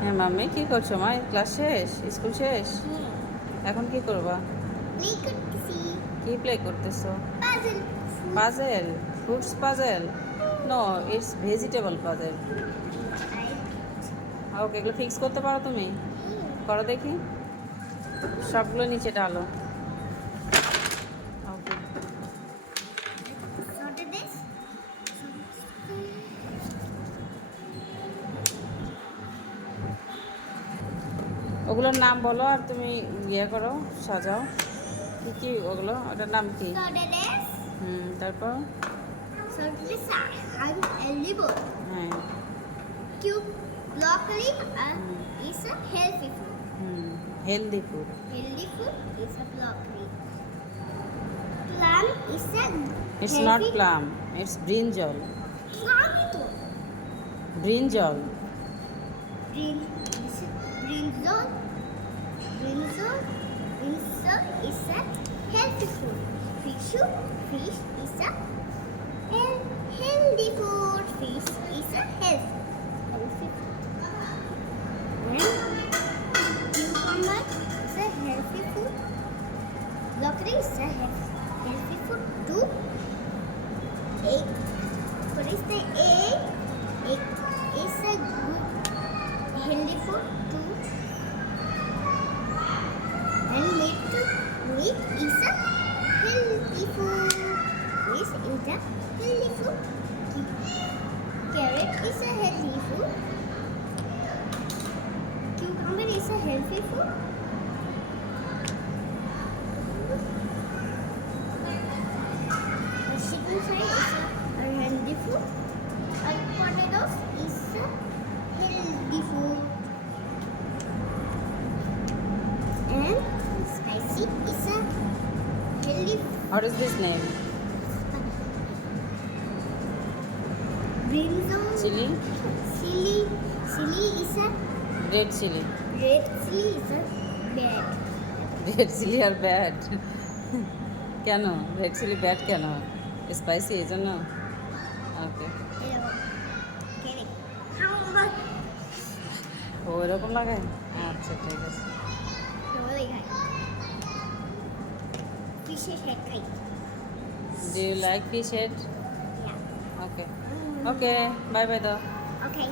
হ্যাঁ মাম্মি কি করছো মা? ক্লাস শেষ, স্কুল শেষ, এখন কি করবা? প্লে করতেছি কি প্লে করতেছো? Puzzle puzzle? Fruits puzzle? No, it's vegetable puzzle. Okay, এগুলো ফিক্স করতে পারো তুমি? করো দেখি। সবগুলো নিচে ডালো। ওকে, sorted this ওগুলোর নাম বলো আর তুমি ইয়ে করো, সাজাও। কি কি ওগুলো? ওটার নাম কি? sorted this তারপর? sorted this hang and liver হ্যাঁ। cube broccoli is a healthy food healthy food. healthy food is a broccoli plum is a it's healthy not plum, it's brinjal. plum to brinjal. green is a brinjal brinjal brinjal is a healthy food fish is a healthy food fish is a healthy food cucumber is a healthy food broccoli is a healthy food too egg what is the egg egg is a good healthy food too and meat is a healthy food fish is a healthy food carrot is a healthy food cucumber is a healthy food chicken fry is a healthy food and potatoes is a healthy food and spicy is a healthy What is this name? brinjal Chili? chili is a red chili. red chili is a bad red chili আর bad? কেন red chili bad কেন? Spicy এই জন্য? ওকে, ও এরকম লাগায়? আচ্ছা ঠিক আছে। Fishes head খাই do you like fish head? yeah okay, okay, bye bye দাও। okay